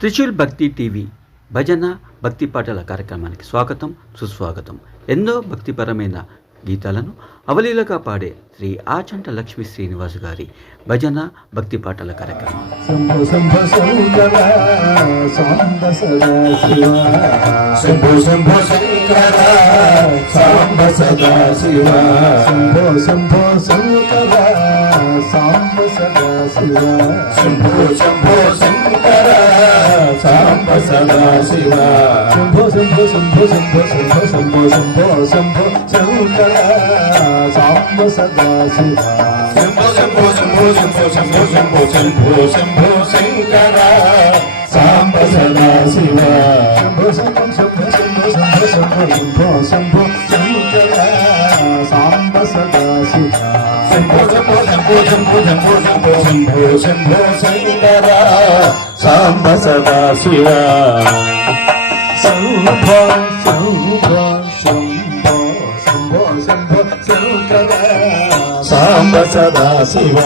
త్రిశూల్ భక్తి టీవీ భజన భక్తి పాటల కార్యక్రమానికి స్వాగతం సుస్వాగతం. ఎన్నో భక్తిపరమైన గీతాలను అవలీలగా పాడే శ్రీ ఆచంట లక్ష్మీ శ్రీనివాస్ గారి భజన భక్తి పాటల కార్యక్రమం. శంభో శంభో సాంబ సదా శివ శంభో శంభో శంభో శంభో శంభో శంభో శంభో శంభో శంకర సాంబ సదా శివ శంభో శంభో శంభో శంభో శంభో శంభో శంభో శంభో శంకర సాంబ సదా శివ శంభో శంభో శంభో శంభో శంభో శంభో శంభో శంకర సాంబ సదా శివ శంభో శంభో శంభో శంభో శంభో శంభో శంభో శంకర సాంబ సదా శివ శంభో శంభో శంభో శంభో శంభో శంకర సాంబ సదా శివ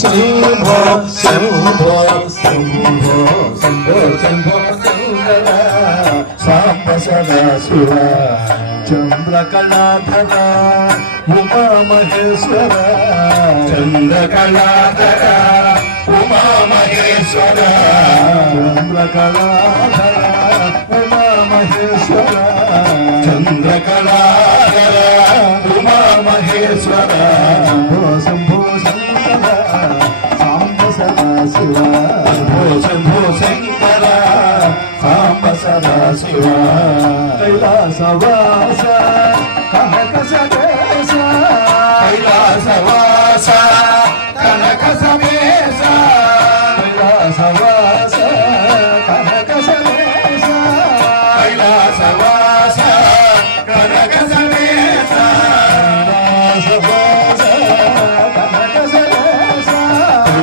శంభో శంభో శంభో శంభో శంభో శంకర సాంబ సదా శివ చంద్రకళాధర ఉమా మహేశ్వర చంద్రకళాధర ఉమా మహేశ్వర చంద్రకళాధర ఉమా మహేశ్వర చంద్రకళాధర ఉమా మహేశ్వర శంభో శంభో శంకర సాంబ సదా శివ శంభో శంభో శంకర సాంబ సదా శివ కైలాసవాస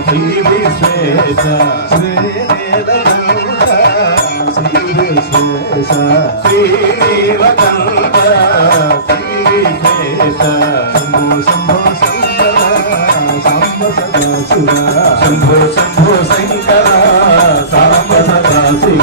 శ్రీ విశ్వేశ శ్రీ నీలకంఠ శ్రీ విశ్వేశ శ్రీ నీలకంఠ శ్రీ విశ్వేశ శంభో శంభో శంకర సాంబ సదాశివ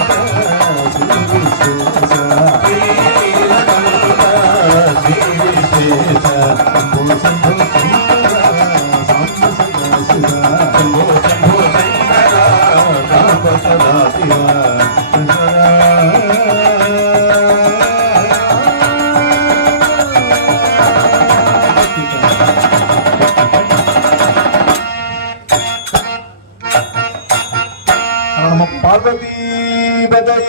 पार्वती श्रीपतये